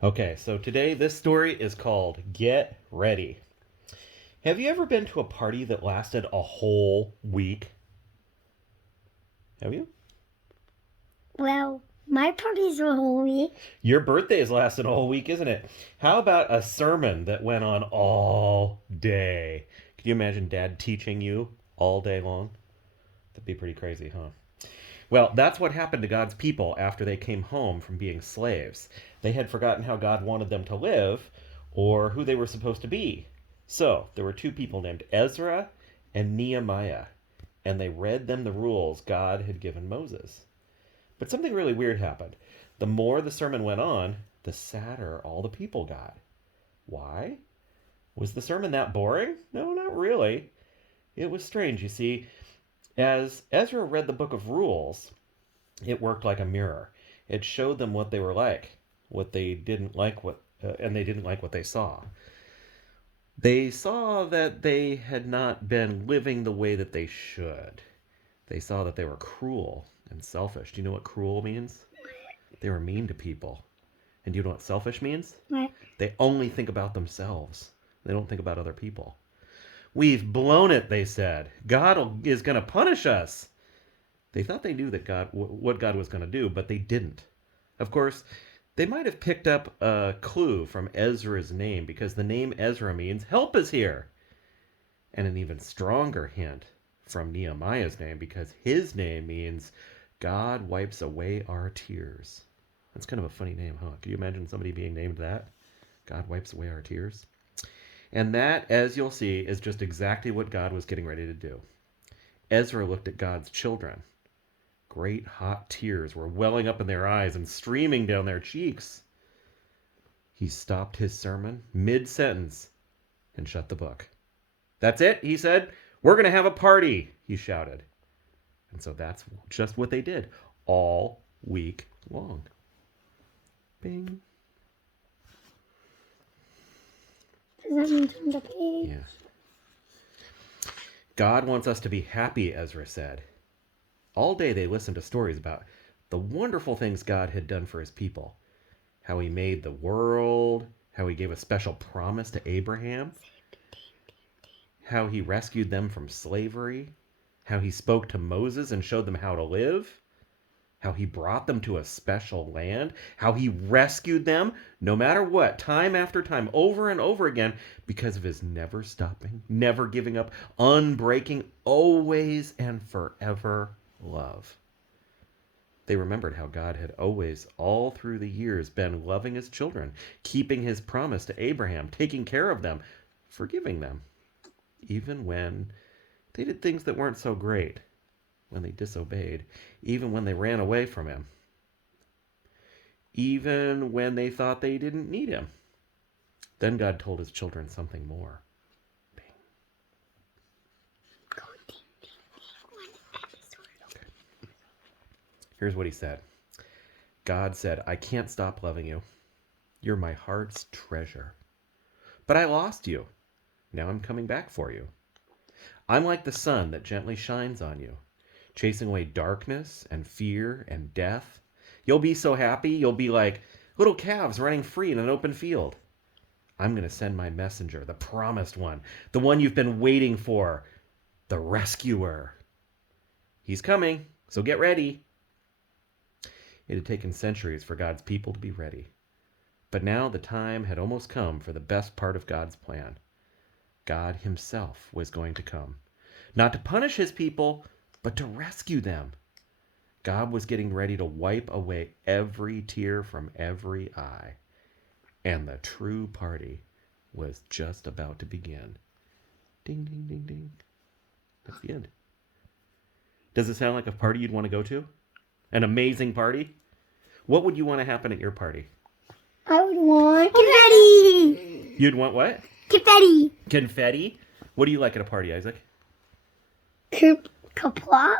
Okay, so today this story is called Get Ready. Have you ever been to a party that lasted a whole week? Have you? Well, my parties were whole week. Your birthday has lasted a whole week, isn't it? How about a sermon that went on all day? Can you imagine Dad teaching you all day long? That'd be pretty crazy, huh? Well, that's what happened to God's people after they came home from being slaves. They had forgotten how God wanted them to live or who they were supposed to be. So, there were two people named Ezra and Nehemiah, and they read them the rules God had given Moses. But something really weird happened. The more the sermon went on, the sadder all the people got. Why? Was the sermon that boring? No, not really. It was strange, you see. As Ezra read the book of rules, it worked like a mirror. It showed them what they were like, what they didn't like, and they didn't like what they saw. They saw that they had not been living the way that they should. They saw that they were cruel and selfish. Do you know what cruel means? They were mean to people. And do you know what selfish means? Right. They only think about themselves. They don't think about other people. We've blown it, they said. God is going to punish us. They thought they knew that what God was going to do, but they didn't. Of course, they might have picked up a clue from Ezra's name because the name Ezra means help is here. And an even stronger hint from Nehemiah's name because his name means God wipes away our tears. That's kind of a funny name, huh? Can you imagine somebody being named that? God wipes away our tears. And that, as you'll see, is just exactly what God was getting ready to do. Ezra looked at God's children. Great hot tears were welling up in their eyes and streaming down their cheeks. He stopped his sermon mid-sentence and shut the book. That's it, he said. We're going to have a party, he shouted. And so that's just what they did all week long. Bing. Does that mean turn the page? Yeah. God wants us to be happy, Ezra said. All day they listened to stories about the wonderful things God had done for his people. How he made the world, how he gave a special promise to Abraham, how he rescued them from slavery, how he spoke to Moses and showed them how to live, how he brought them to a special land, how he rescued them no matter what, time after time, over and over again, because of his never stopping, never giving up, unbreaking, always and forever love. They remembered how God had always, all through the years, been loving his children, keeping his promise to Abraham, taking care of them, forgiving them, even when they did things that weren't so great, when they disobeyed, even when they ran away from him, even when they thought they didn't need him. Then God told his children something more. Here's what he said. God said, I can't stop loving you. You're my heart's treasure. But I lost you. Now I'm coming back for you. I'm like the sun that gently shines on you, chasing away darkness and fear and death. You'll be so happy, you'll be like little calves running free in an open field. I'm going to send my messenger, the promised one, the one you've been waiting for, the rescuer. He's coming, so get ready. It had taken centuries for God's people to be ready. But now the time had almost come for the best part of God's plan. God himself was going to come, not to punish his people, but to rescue them. God was getting ready to wipe away every tear from every eye. And the true party was just about to begin. Ding, ding, ding, ding. That's the end. Does it sound like a party you'd want to go to? An amazing party? What would you want to happen at your party? I would want confetti. You'd want what? Confetti. Confetti? What do you like at a party, Isaac? Kaplop.